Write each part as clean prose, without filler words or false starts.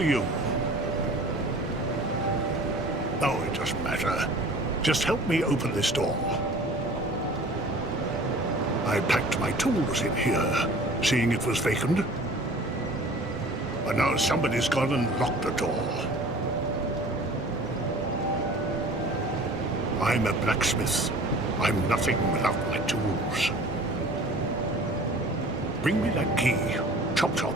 are you? Oh, it doesn't matter. Just help me open this door. I packed my tools in here, seeing it was vacant. But now somebody's gone and locked the door. I'm a blacksmith. I'm nothing without my tools. Bring me that key. Chop chop.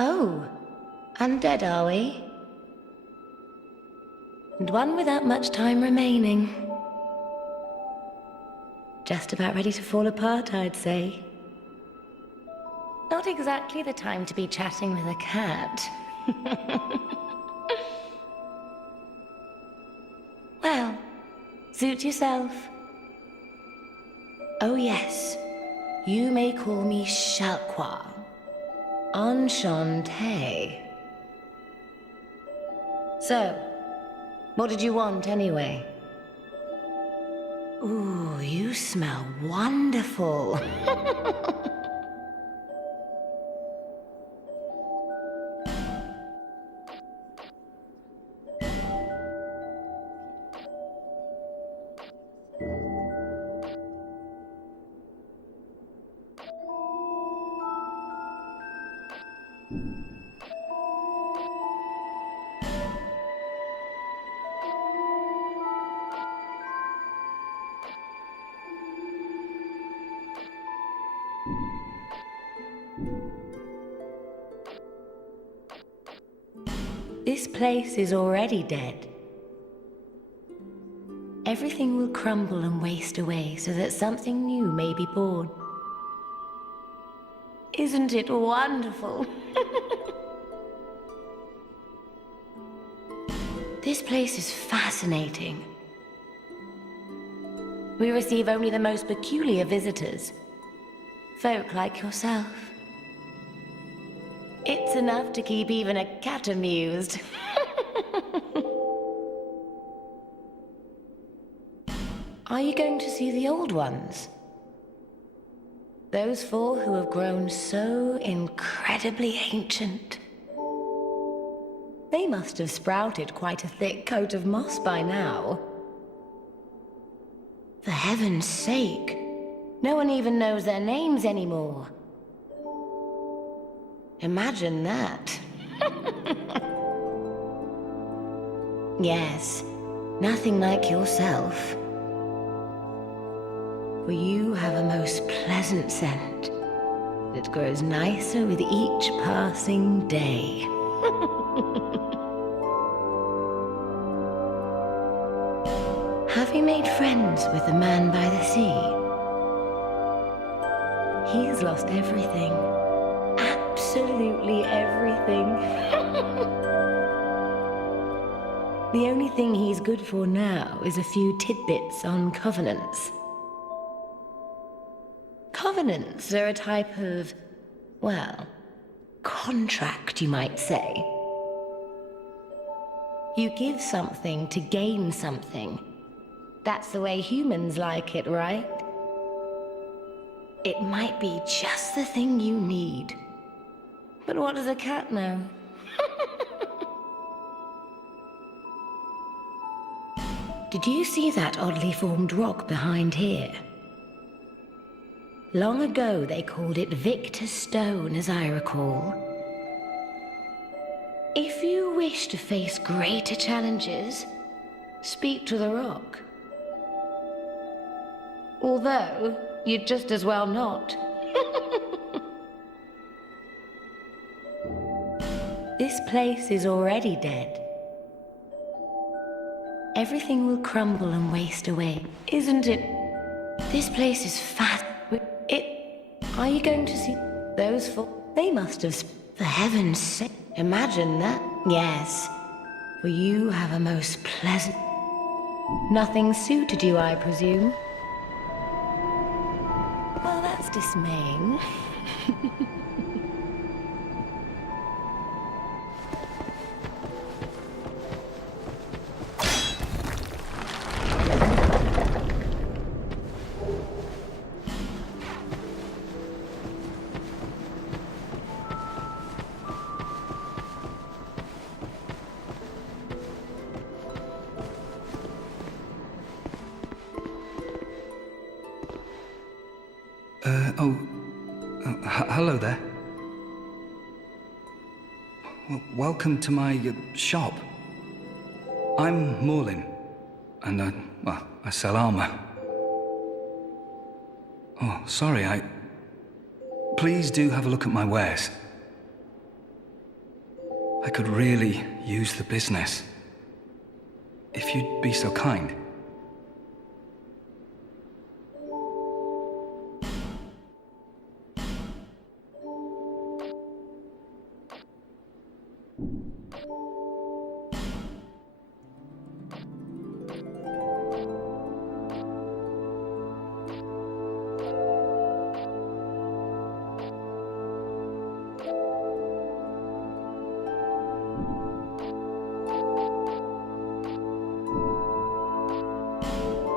Oh, undead are we? And one without much time remaining. Just about ready to fall apart, I'd say. Not exactly the time to be chatting with a cat. Well, suit yourself. Oh yes, you may call me Shalqua. Enchanté. So, what did you want anyway? Ooh, you smell wonderful. This place is already dead. Everything will crumble and waste away so that something new may be born. Isn't it wonderful? This place is fascinating. We receive only the most peculiar visitors. Folk like yourself. It's enough to keep even a cat amused. Are you going to see the old ones? Those four who have grown so incredibly ancient. They must have sprouted quite a thick coat of moss by now. For heaven's sake, no one even knows their names anymore. Imagine that. Yes, nothing like yourself. For you have a most pleasant scent that grows nicer with each passing day. Have you made friends with the man by the sea? He has lost everything. Absolutely everything. The only thing he's good for now is a few tidbits on covenants. Covenants are a type of, well, contract, you might say. You give something to gain something. That's the way humans like it, right? It might be just the thing you need. But what does a cat know? Did you see that oddly formed rock behind here? Long ago they called it Victor's Stone, as I recall. If you wish to face greater challenges, speak to the rock. Although, you'd just as well not. This place is already dead. Everything will crumble and waste away, isn't it? This place is fat. Are you going to see those four? They must have, for heaven's sake. Imagine that. Yes, for you have a most pleasant... Nothing suited you, I presume? Well, that's dismaying. Hello there. Welcome to my shop. I'm Morlin, and I sell armor. Oh, sorry, Please do have a look at my wares. I could really use the business. If you'd be so kind.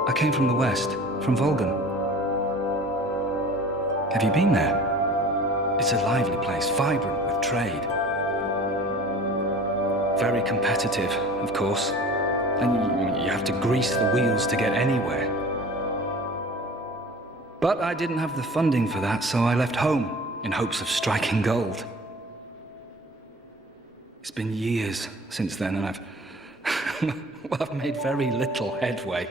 I came from the west, from Volgan. Have you been there? It's a lively place, vibrant with trade. Very competitive, of course. And you have to grease the wheels to get anywhere. But I didn't have the funding for that, so I left home in hopes of striking gold. It's been years since then, and I've made very little headway.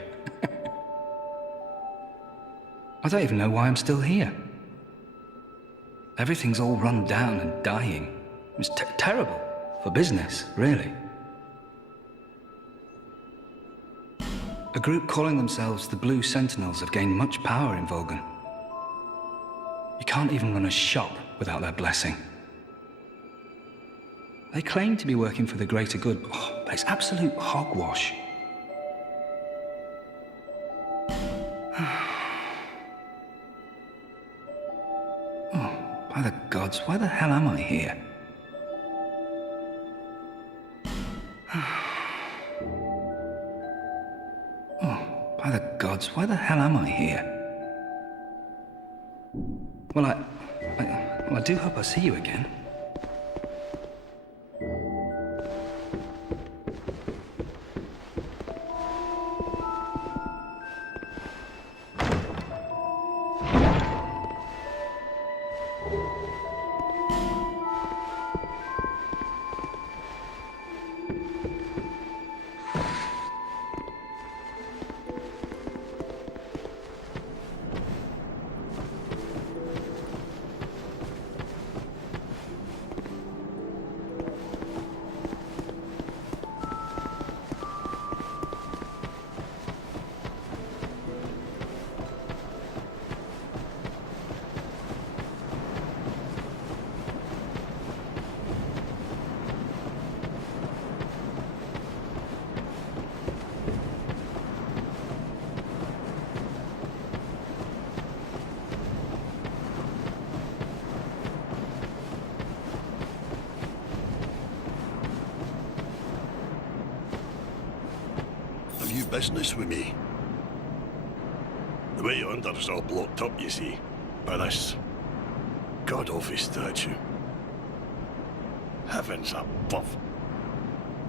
I don't even know why I'm still here. Everything's all run down and dying. It's terrible for business, really. A group calling themselves the Blue Sentinels have gained much power in Volgan. You can't even run a shop without their blessing. They claim to be working for the greater good, but it's absolute hogwash. Oh, by the gods, why the hell am I here? By the gods, why the hell am I here? Well, I do hope I see you again. Business with me. The way yonder is all blocked up, you see, by this god-awful statue. Heavens above!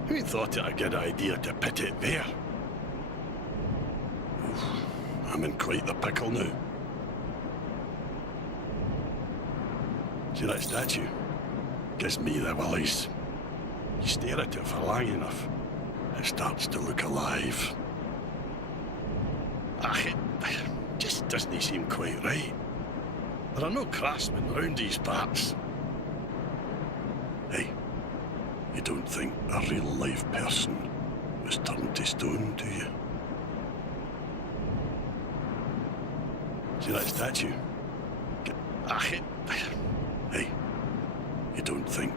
Who thought it a good idea to put it there? Oof, I'm in quite the pickle now. See that statue? Gives me the willies. You stare at it for long enough, it starts to look alive. It just doesn't seem quite right. There are no craftsmen round these parts. Hey, you don't think a real-life person was turned to stone, do you? See that statue? Hey, you don't think...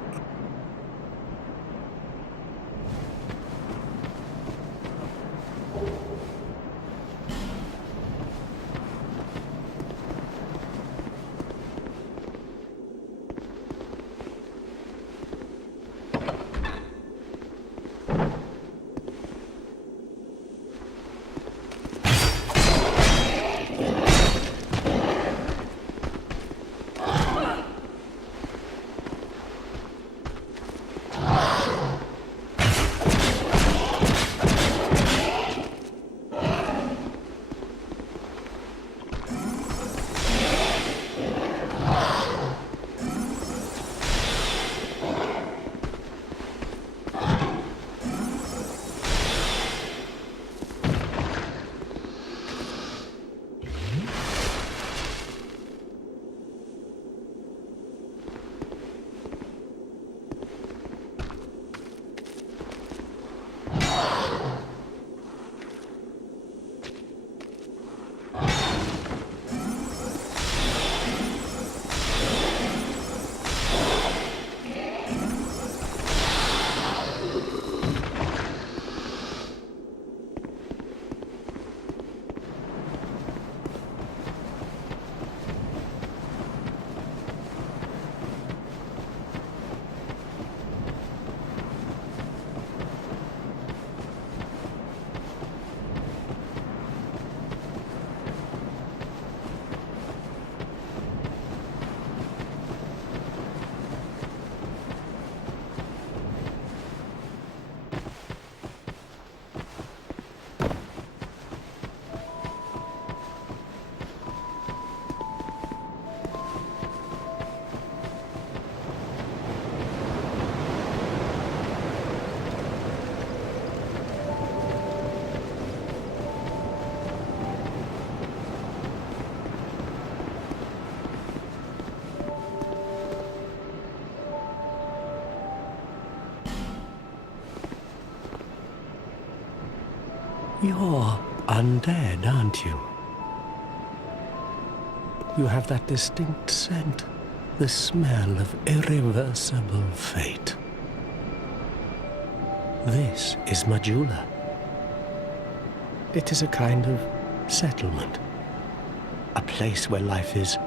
You're undead, aren't you? You have that distinct scent, the smell of irreversible fate. This is Madeüra. It is a kind of settlement, a place where life is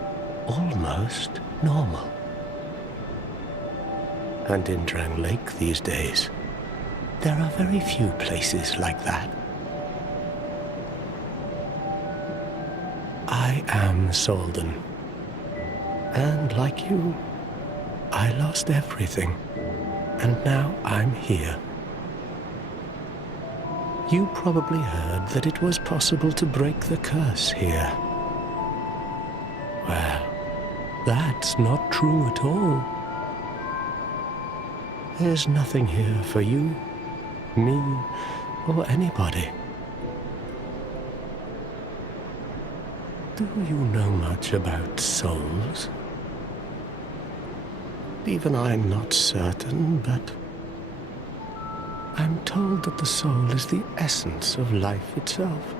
almost normal. And in Drang Lake these days, there are very few places like that. I am Solden, and like you, I lost everything, and now I'm here. You probably heard that it was possible to break the curse here. Well, that's not true at all. There's nothing here for you, me, or anybody. Do you know much about souls? Even I'm not certain, but I'm told that the soul is the essence of life itself.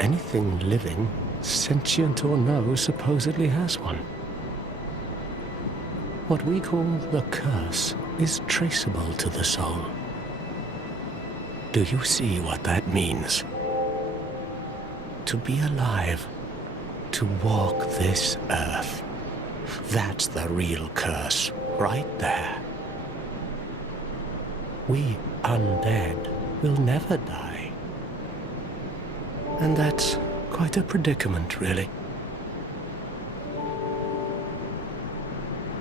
Anything living, sentient or no, supposedly has one. What we call the curse is traceable to the soul. Do you see what that means? To be alive, to walk this earth. That's the real curse, right there. We undead will never die. And that's quite a predicament, really.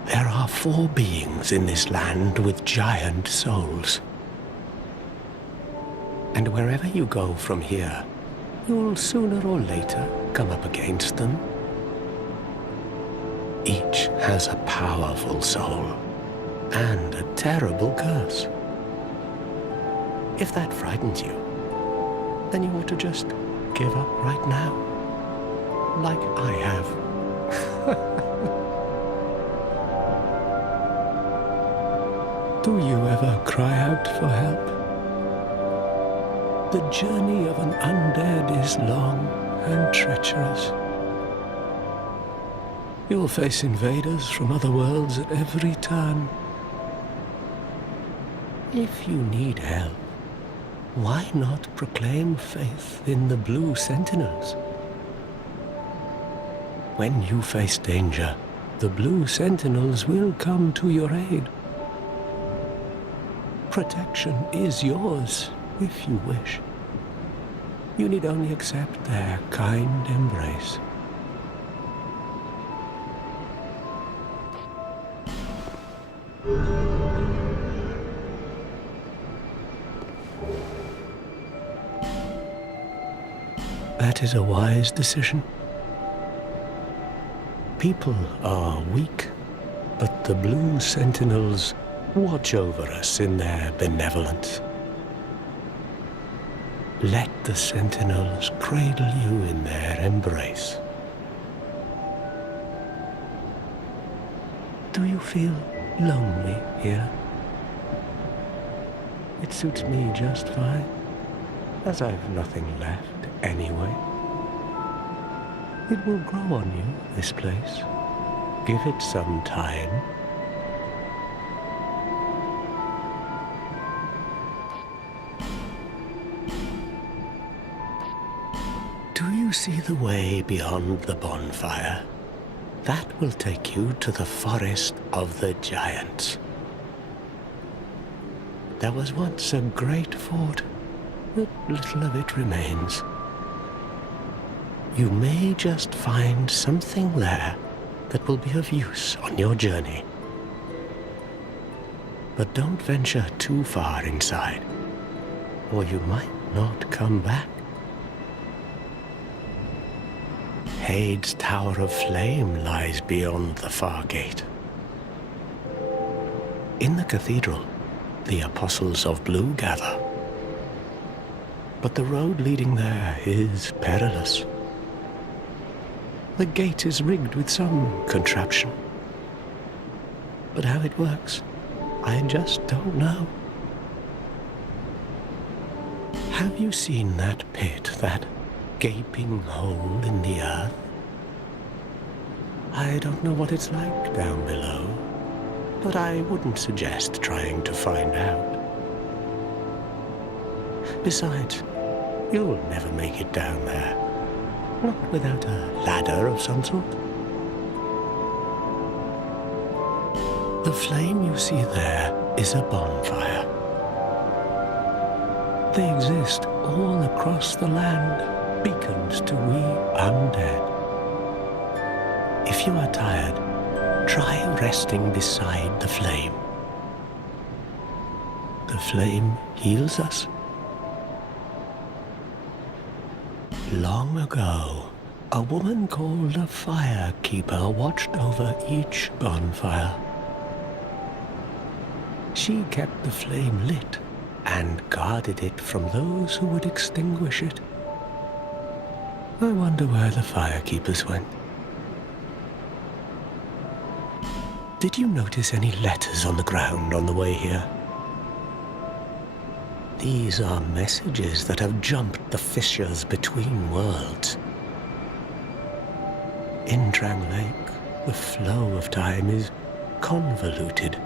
There are 4 beings in this land with giant souls. And wherever you go from here, you'll sooner or later come up against them. Each has a powerful soul and a terrible curse. If that frightens you, then you ought to just give up right now, like I have. Do you ever cry out for help? The journey of an undead is long and treacherous. You'll face invaders from other worlds at every turn. If you need help, why not proclaim faith in the Blue Sentinels? When you face danger, the Blue Sentinels will come to your aid. Protection is yours, if you wish. You need only accept their kind embrace. That is a wise decision. People are weak, but the Blue Sentinels watch over us in their benevolence. Let the Sentinels cradle you in their embrace. Do you feel lonely here? It suits me just fine, as I've nothing left anyway. It will grow on you, this place. Give it some time. Do you see the way beyond the bonfire? That will take you to the forest of the giants. There was once a great fort, but little of it remains. You may just find something there that will be of use on your journey. But don't venture too far inside, or you might not come back. Hade's Tower of Flame lies beyond the far gate. In the cathedral, the Apostles of Blue gather. But the road leading there is perilous. The gate is rigged with some contraption. But how it works, I just don't know. Have you seen that pit, that gaping hole in the earth? I don't know what it's like down below, but I wouldn't suggest trying to find out. Besides, you'll never make it down there. Not without a ladder of some sort. The flame you see there is a bonfire. They exist all across the land, beacons to we undead. If you are tired, try resting beside the flame. The flame heals us. Long ago, a woman called a firekeeper watched over each bonfire. She kept the flame lit and guarded it from those who would extinguish it. I wonder where the firekeepers went. Did you notice any letters on the ground on the way here? These are messages that have jumped the fissures between worlds. In Drang Lake, the flow of time is convoluted.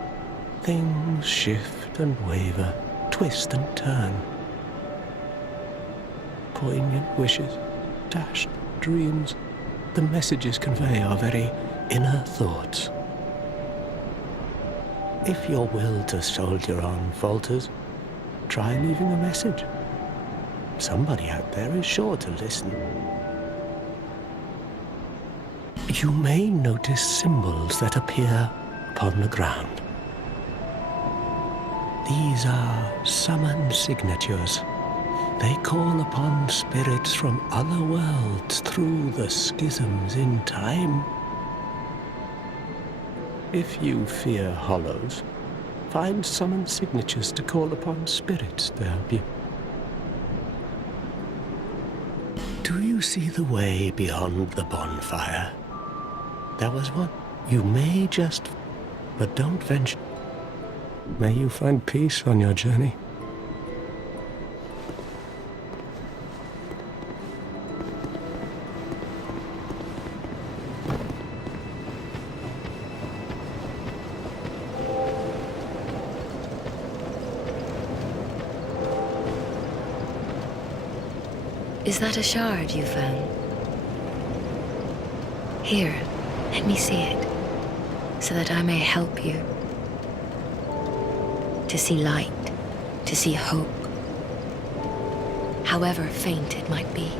Things shift and waver, twist and turn. Poignant wishes, dashed dreams, the messages convey our very inner thoughts. If your will to soldier on falters, try leaving a message. Somebody out there is sure to listen. You may notice symbols that appear upon the ground. These are summon signatures. They call upon spirits from other worlds through the schisms in time. If you fear hollows, find summon signatures to call upon spirits to help you. Do you see the way beyond the bonfire? There was one. You may just, but don't venture. May you find peace on your journey. Is that a shard you found? Here, let me see it, so that I may help you. To see light, to see hope, however faint it might be.